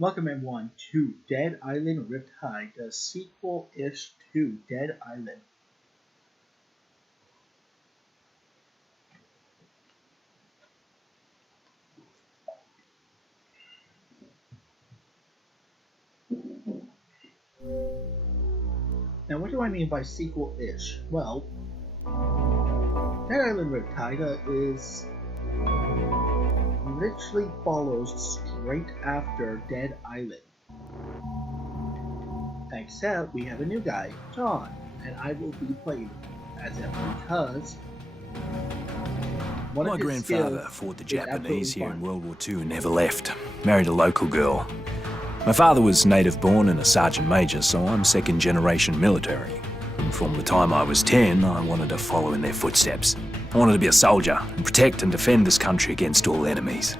Welcome everyone to Dead Island Riptide, the sequel-ish to Dead Island. Now what do I mean by sequel-ish? Well, Dead Island Riptide literally follows straight after Dead Island. Except we have a new guy, John, and I will be playing as him because my grandfather fought the Japanese here in World War II and never left. Married a local girl. My father was native born and a sergeant major, so I'm second generation military. And from the time I was 10, I wanted to follow in their footsteps. I wanted to be a soldier and protect and defend this country against all enemies.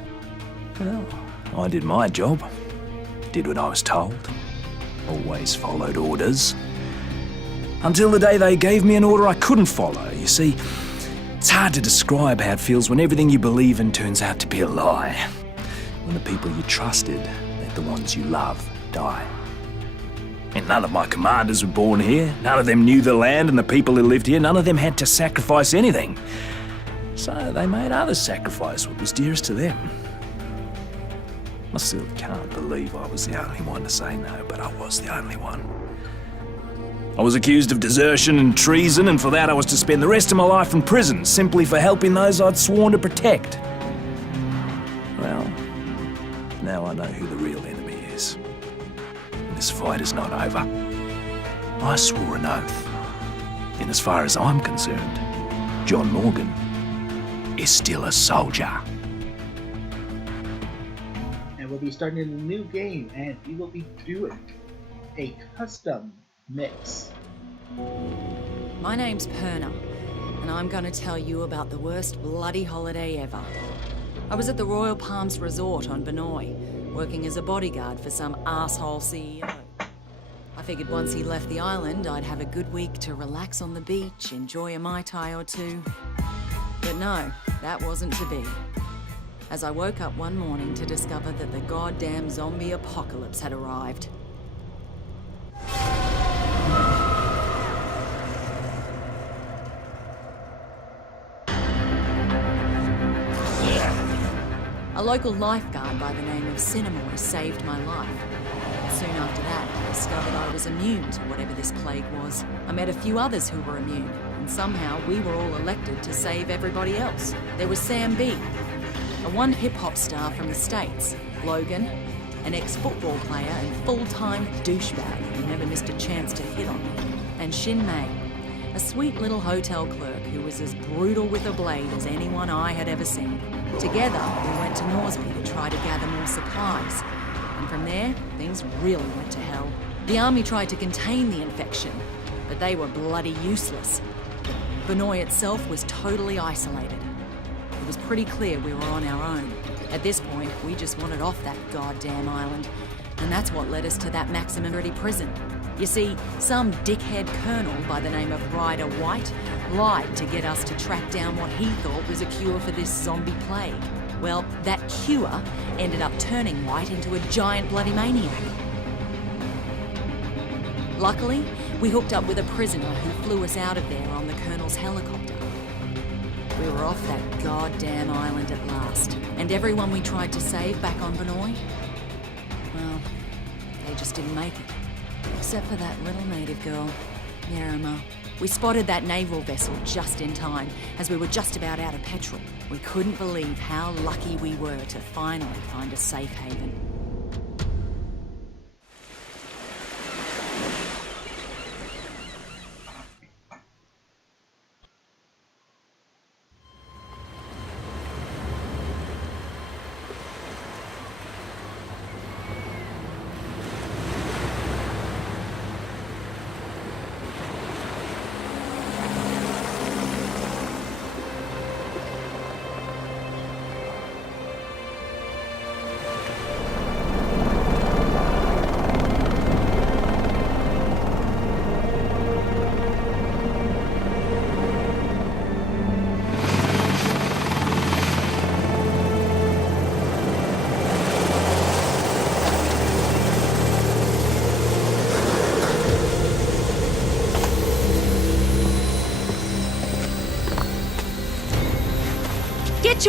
Well, I did my job. Did what I was told. Always followed orders. Until the day they gave me an order I couldn't follow. You see, it's hard to describe how it feels when everything you believe in turns out to be a lie. When the people you trusted, let the ones you love, die. And none of my commanders were born here. None of them knew the land and the people who lived here. None of them had to sacrifice anything. So they made others sacrifice what was dearest to them. I still can't believe I was the only one to say no, but I was the only one. I was accused of desertion and treason, and for that I was to spend the rest of my life in prison, simply for helping those I'd sworn to protect. Well, now I know who the real enemy is. And this fight is not over. I swore an oath. And as far as I'm concerned, John Morgan is still a soldier. And we'll be starting a new game, and we will be doing a custom mix. My name's Perna, and I'm going to tell you about the worst bloody holiday ever. I was at the Royal Palms Resort on Benoi, working as a bodyguard for some asshole CEO. I figured once he left the island, I'd have a good week to relax on the beach, enjoy a Mai Tai or two. But no, that wasn't to be. As I woke up one morning to discover that the goddamn zombie apocalypse had arrived. A local lifeguard by the name of Cinemoy saved my life. Soon after that, I discovered I was immune to whatever this plague was. I met a few others who were immune, and somehow we were all elected to save everybody else. There was Sam B, a one hip-hop star from the States, Logan, an ex-football player and full-time douchebag who never missed a chance to hit on me, and Shin Mei, a sweet little hotel clerk who was as brutal with a blade as anyone I had ever seen. Together, we went to Norsby to try to gather more supplies. And from there, things really went to hell. The army tried to contain the infection, but they were bloody useless. Benoi itself was totally isolated. It was pretty clear we were on our own. At this point, we just wanted off that goddamn island. And that's what led us to that maximum security prison. You see, some dickhead colonel by the name of Ryder White lied to get us to track down what he thought was a cure for this zombie plague. Well, that cure ended up turning White into a giant bloody maniac. Luckily, we hooked up with a prisoner who flew us out of there on the colonel's helicopter. We were off that goddamn island at last. And everyone we tried to save back on Benoi, well, they just didn't make it. Except for that little native girl, Nerima. We spotted that naval vessel just in time, as we were just about out of petrol. We couldn't believe how lucky we were to finally find a safe haven.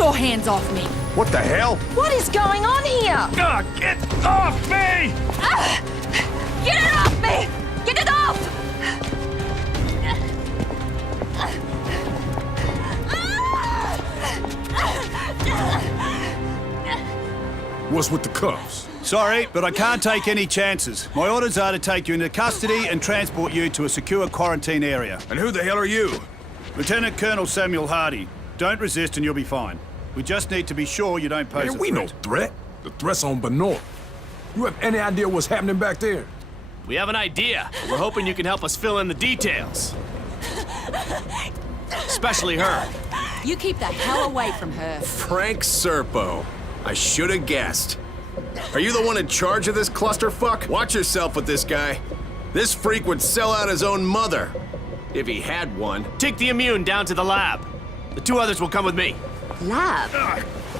your hands off me! What the hell? What is going on here? Get off me! Get it off me! Get it off! What's with the cuffs? Sorry, but I can't take any chances. My orders are to take you into custody and transport you to a secure quarantine area. And who the hell are you? Lieutenant Colonel Samuel Hardy. Don't resist and you'll be fine. We just need to be sure you don't pose a Man, threat. we no threat. The threat's on Benor. You have any idea what's happening back there? We have an idea. We're hoping you can help us fill in the details. Especially her. You keep the hell away from her. Frank Serpo. I should have guessed. Are you the one in charge of this clusterfuck? Watch yourself with this guy. This freak would sell out his own mother. If he had one. Take the immune down to the lab. The two others will come with me. Lab?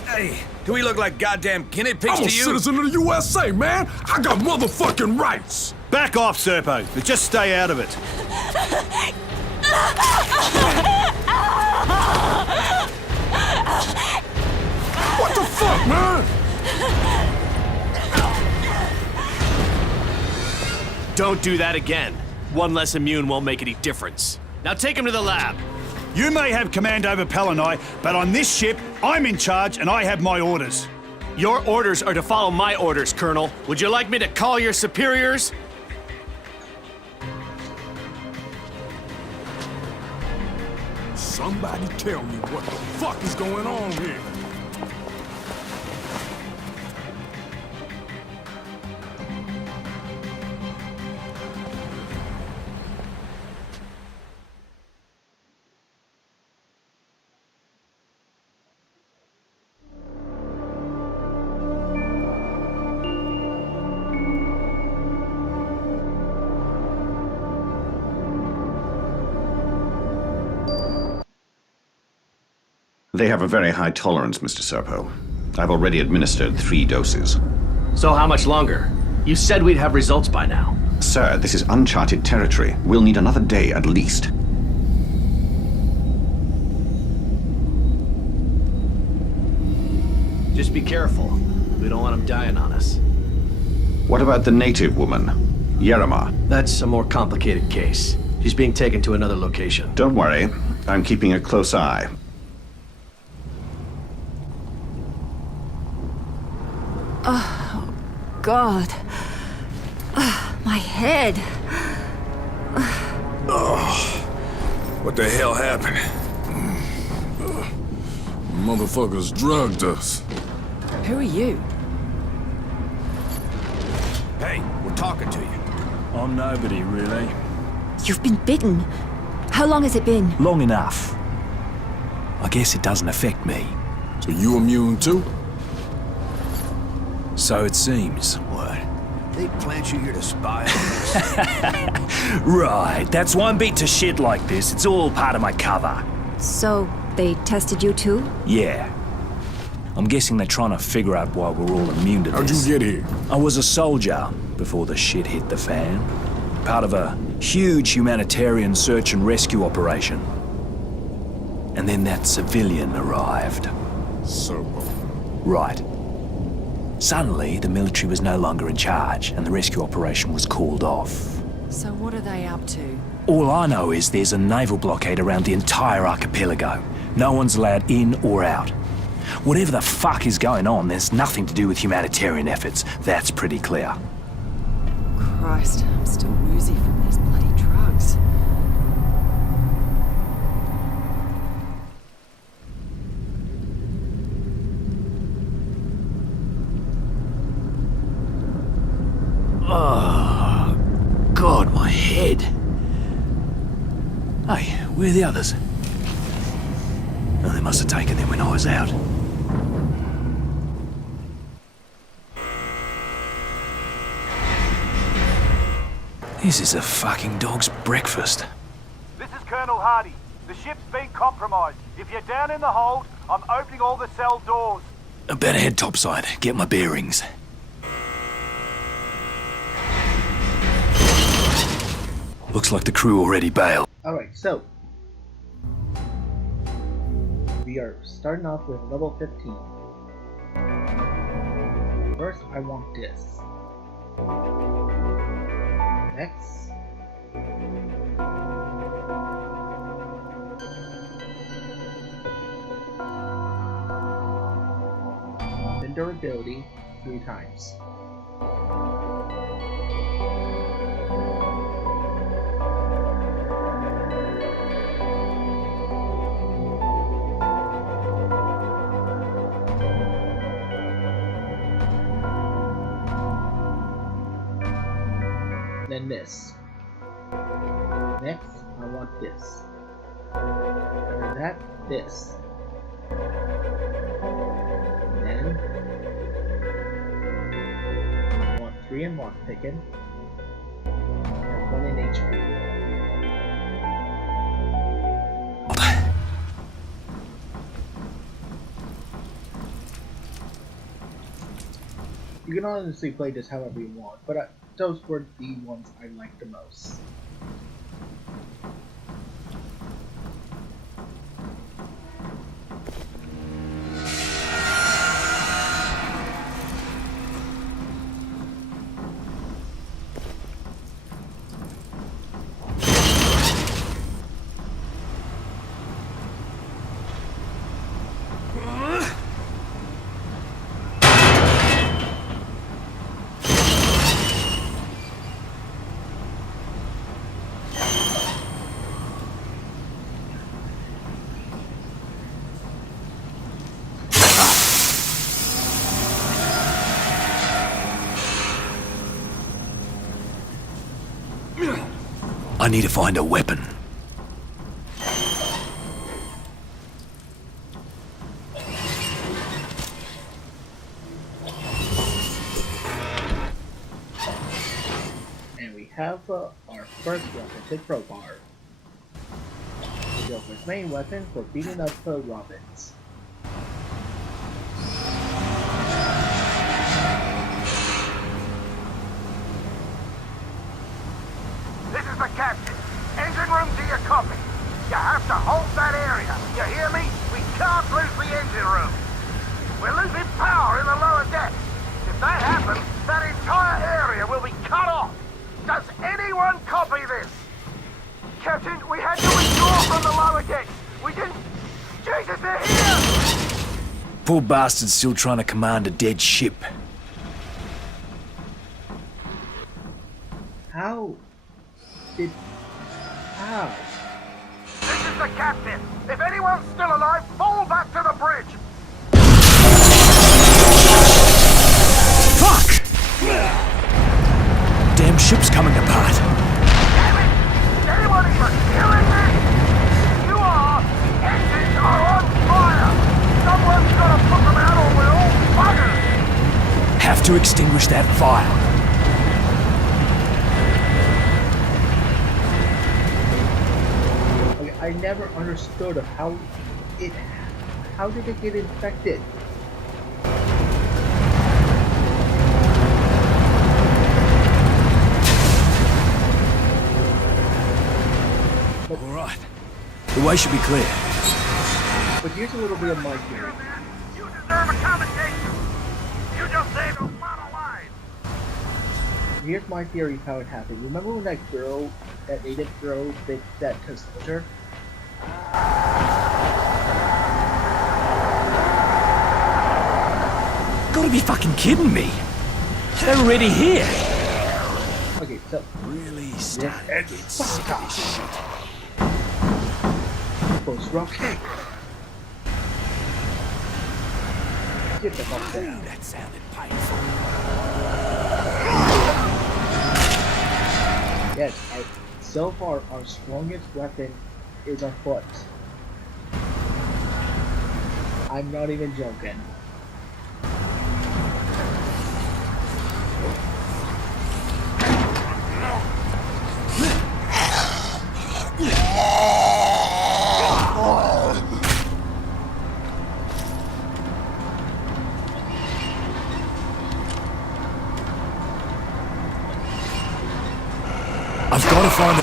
Hey, do we look like goddamn guinea pigs I'm a to you? citizen of the USA, man. I got motherfucking rights. Back off, Serpo, but just stay out of it. What the fuck, man? Don't do that again. One less immune won't make any difference. Now take him to the lab. You may have command over Palanai, but on this ship, I'm in charge and I have my orders. Your orders are to follow my orders, Colonel. Would you like me to call your superiors? Somebody tell me what the fuck is going on here. They have a very high tolerance, Mr. Serpo. I've already administered 3 doses. So how much longer? You said we'd have results by now. Sir, this is uncharted territory. We'll need another day at least. Just be careful. We don't want him dying on us. What about the native woman, Yerima? That's a more complicated case. She's being taken to another location. Don't worry. I'm keeping a close eye. Oh, God. My head. What the hell happened? Motherfuckers drugged us. Who are you? Hey, we're talking to you. I'm nobody, really. You've been bitten. How long has it been? Long enough. I guess it doesn't affect me. So you immune too? So it seems. What? They plant you here to spy on us? Right, that's why I'm beat to shit like this. It's all part of my cover. So, they tested you too? Yeah. I'm guessing they're trying to figure out why we're all immune to How'd this. you get here? I was a soldier before the shit hit the fan. Part of a huge humanitarian search and rescue operation. And then that civilian arrived. Serpo. Right. Suddenly, the military was no longer in charge, and the rescue operation was called off. So what are they up to? All I know is there's a naval blockade around the entire archipelago. No one's allowed in or out. Whatever the fuck is going on, there's nothing to do with humanitarian efforts. That's pretty clear. Christ, I'm still woozy from these bloody drugs. Oh, God, my head. Hey, where are the others? Oh, they must have taken them when I was out. This is a fucking dog's breakfast. This is Colonel Hardy. The ship's been compromised. If you're down in the hold, I'm opening all the cell doors. I better head topside, get my bearings. Looks like the crew already bailed. Alright, so we are starting off with level 15. First, I want this. Next. Then durability 3 times. Then this. Next, I want this. After that, this. And then I want 3 in lock picking and 1 in HP. You can honestly play this however you want, but those were the ones I liked the most. I need to find a weapon. And we have our first weapon, the crowbar. The Joker's main weapon for beating up Robins. This is the captain. Engine room to your copy. You have to hold that area. You hear me? We can't lose the engine room. We're losing power in the lower decks. If that happens, that entire area will be cut off. Does anyone copy this? Captain, we had to withdraw from the lower decks. We didn't... Jesus, they're here! Poor bastard's still trying to command a dead ship. How? How? This is the captain. If anyone's still alive, fall back to the bridge. Fuck! Damn ship's coming apart. Damn it! Is anyone even hearing this? You are. Engines are on fire. Someone's got to put them out or we're all buggered. Have to extinguish that fire. I never understood of how did it get infected? Alright. The way should be clear. But here's a little bit of my theory. You deserve a commendation. You just saved a lot of lives. Here's my theory of how it happened. Remember when that native girl bit that soldier? Gotta be fucking kidding me. They're already here. Okay, so Really starting to get sick of this shit. post rocket. Get the fuck down. That sounded painful. Yes, so far our strongest weapon is our foot. I'm not even joking. I've got to find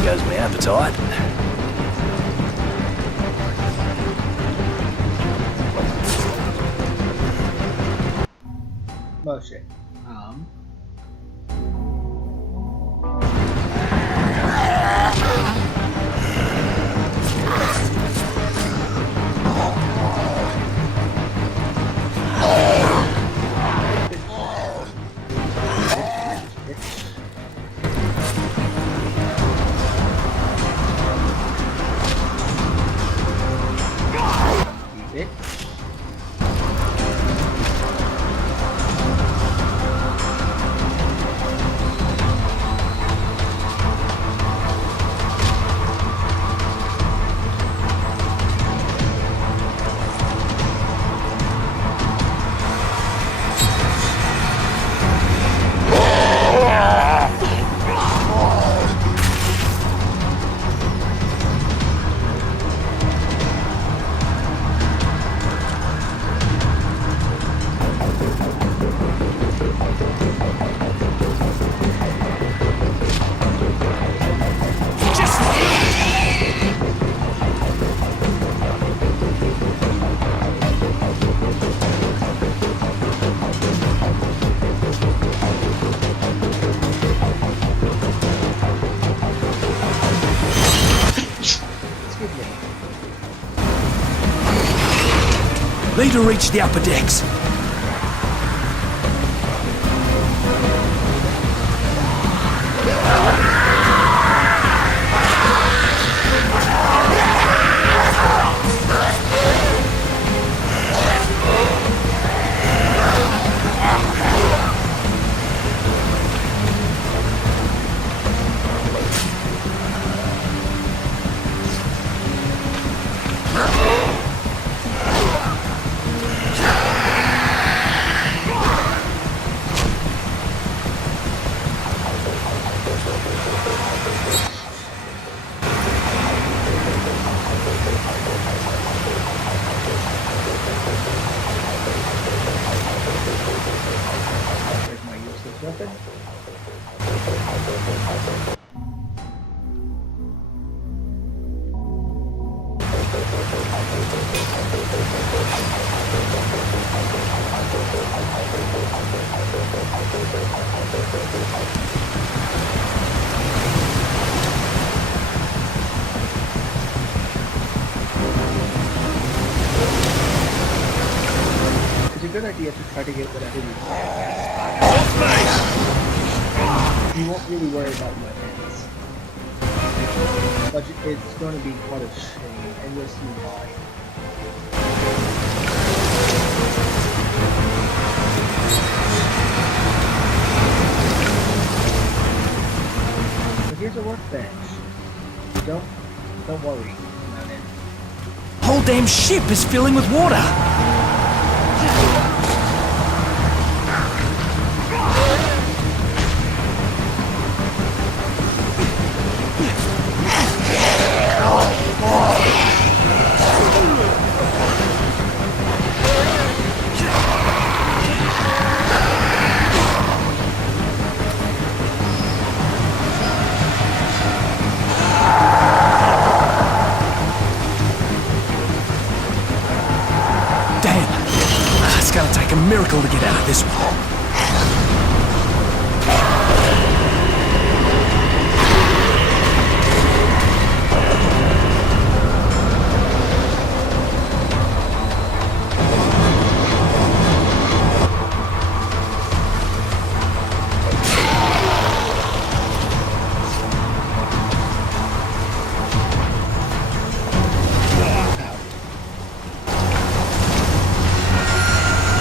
There goes my appetite. Well, shit. Need to reach the upper decks. There's my useless weapon. It's a good idea to try to get whatever you can. You won't really worry about weapons. But it's going to be quite a shame, and you'll see why. So here's a workbench. Don't worry about it. Whole damn ship is filling with water. It's gonna take a miracle to get out of this one.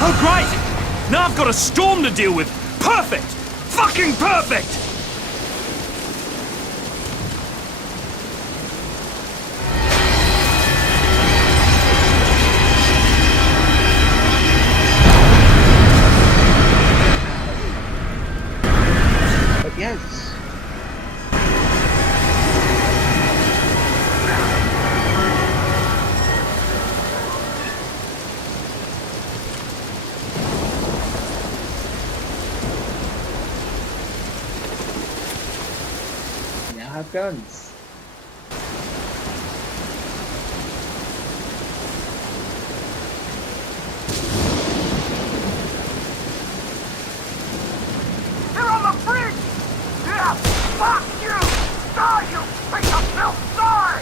Oh, great! Now I've got a storm to deal with. Perfect! Fucking perfect! But yes. Have guns. Die, you piece of filth! Die!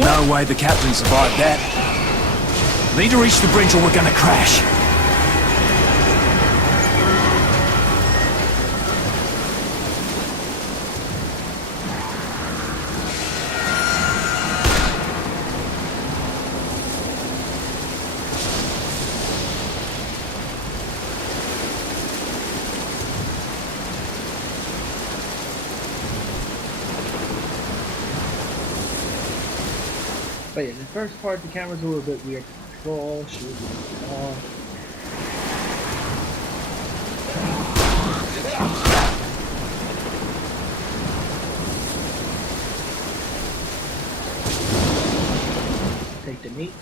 No way the captain survived that. Need to reach the bridge or we're gonna crash. But yeah, the first part, the camera's a little bit weird to control. Should be on. Take the meat.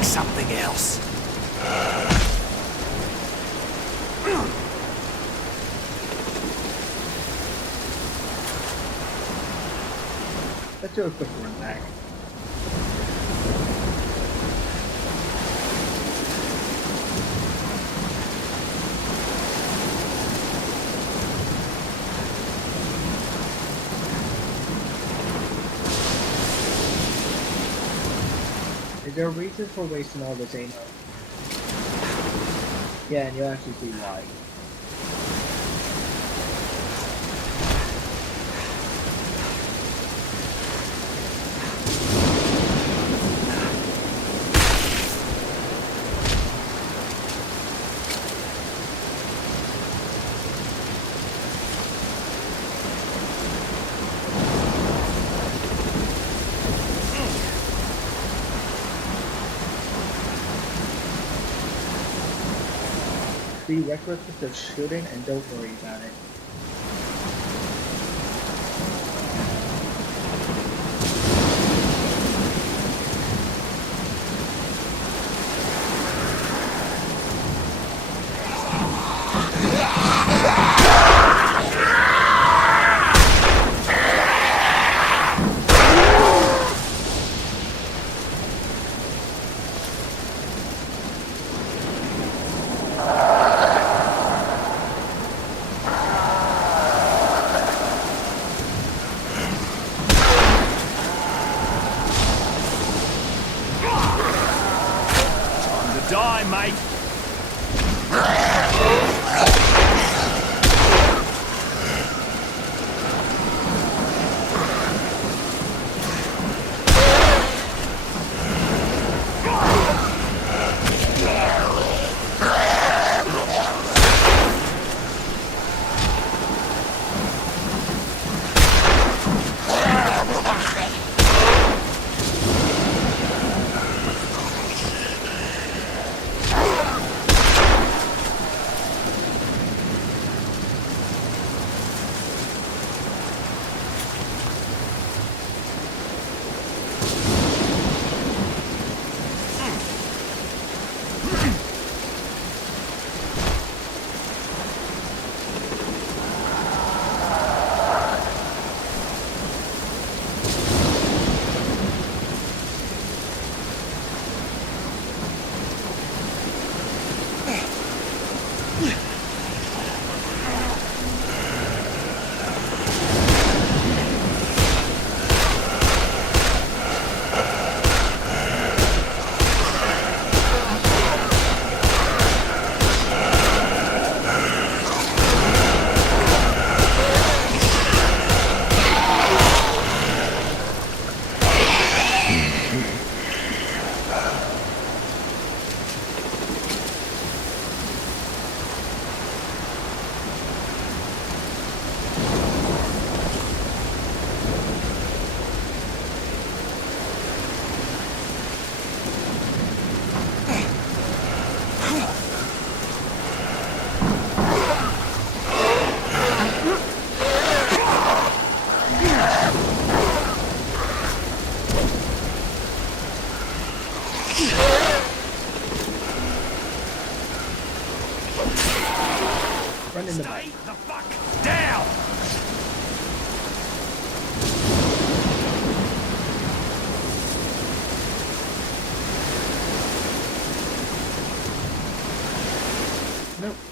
Something else. Let's do a quick run back. Is there a reason for wasting all this ammo? Yeah, and you'll actually see why. Be reckless with the shooting and don't worry about it. Die, mate!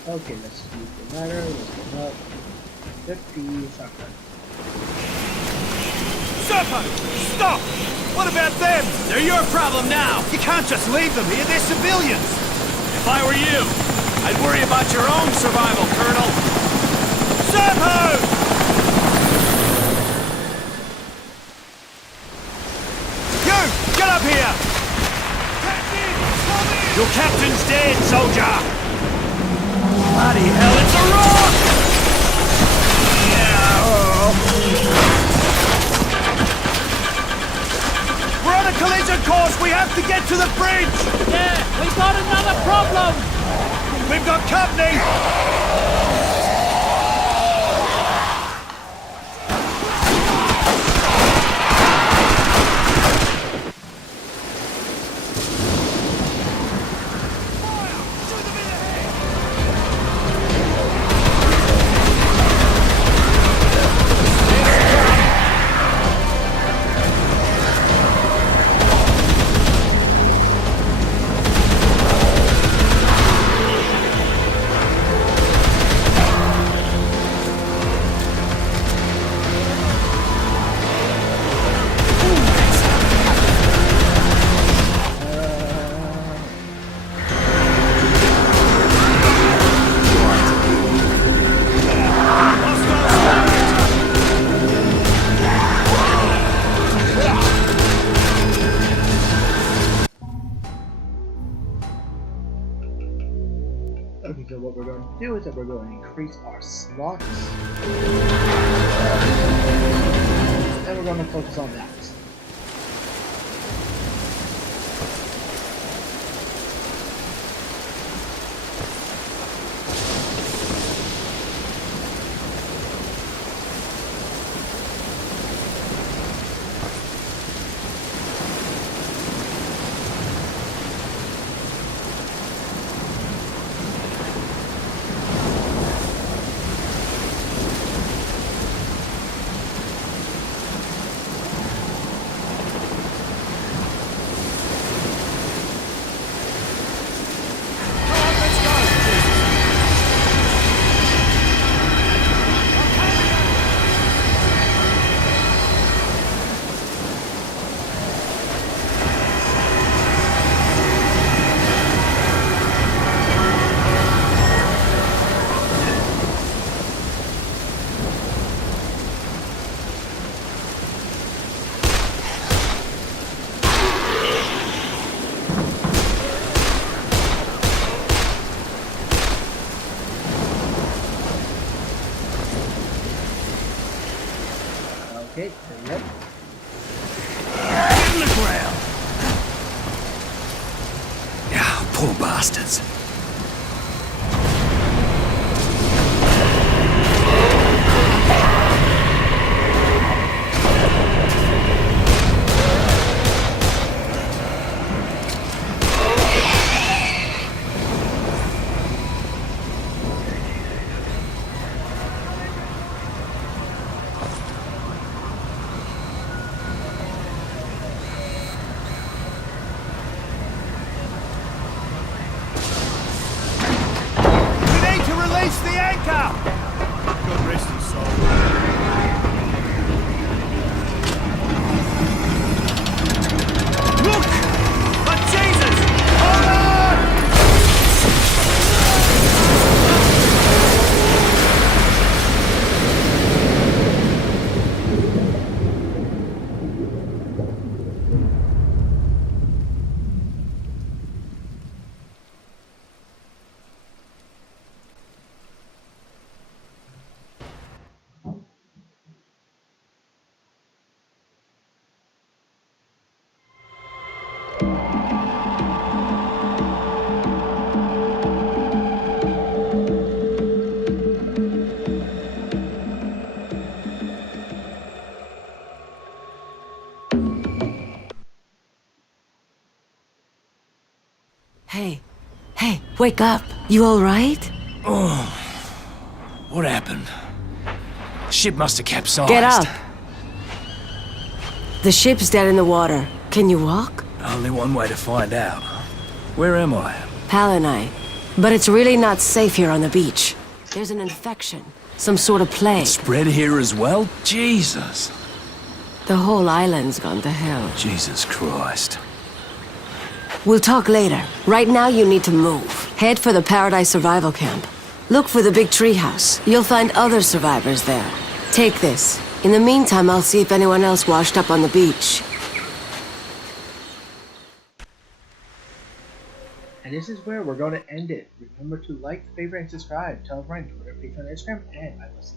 Okay, let's do the ladder. Let's go up. 50 shotgun. Serpo! Stop! What about them? They're your problem now. You can't just leave them here, they're civilians! If I were you, I'd worry about your own survival, Colonel. Serpo! You! Get up here! Your captain's dead, soldier! Bloody hell, it's a rock! We're on a collision course! We have to get to the bridge! Yeah, we've got another problem! We've got company! Okay, so what we're going to do is that we're going to increase our slots. And we're going to focus on that. Okay, yep. In the ground! Ah, poor bastards. Release the anchor! God rest his soul. Look! But Jesus! Hold on! Hey, wake up. You all right? Oh, what happened? Ship must have capsized. Get up. The ship's dead in the water. Can you walk? Only one way to find out. Where am I? Pal and I. But it's really not safe here on the beach. There's an infection. Some sort of plague. Spread here as well? Jesus. The whole island's gone to hell. Jesus Christ. We'll talk later. Right now you need to move. Head for the Paradise Survival Camp. Look for the big treehouse. You'll find other survivors there. Take this. In the meantime, I'll see if anyone else washed up on the beach. And this is where we're going to end it. Remember to like, favorite, and subscribe. Tell a friend, Twitter, Patreon, Instagram, and I will see you.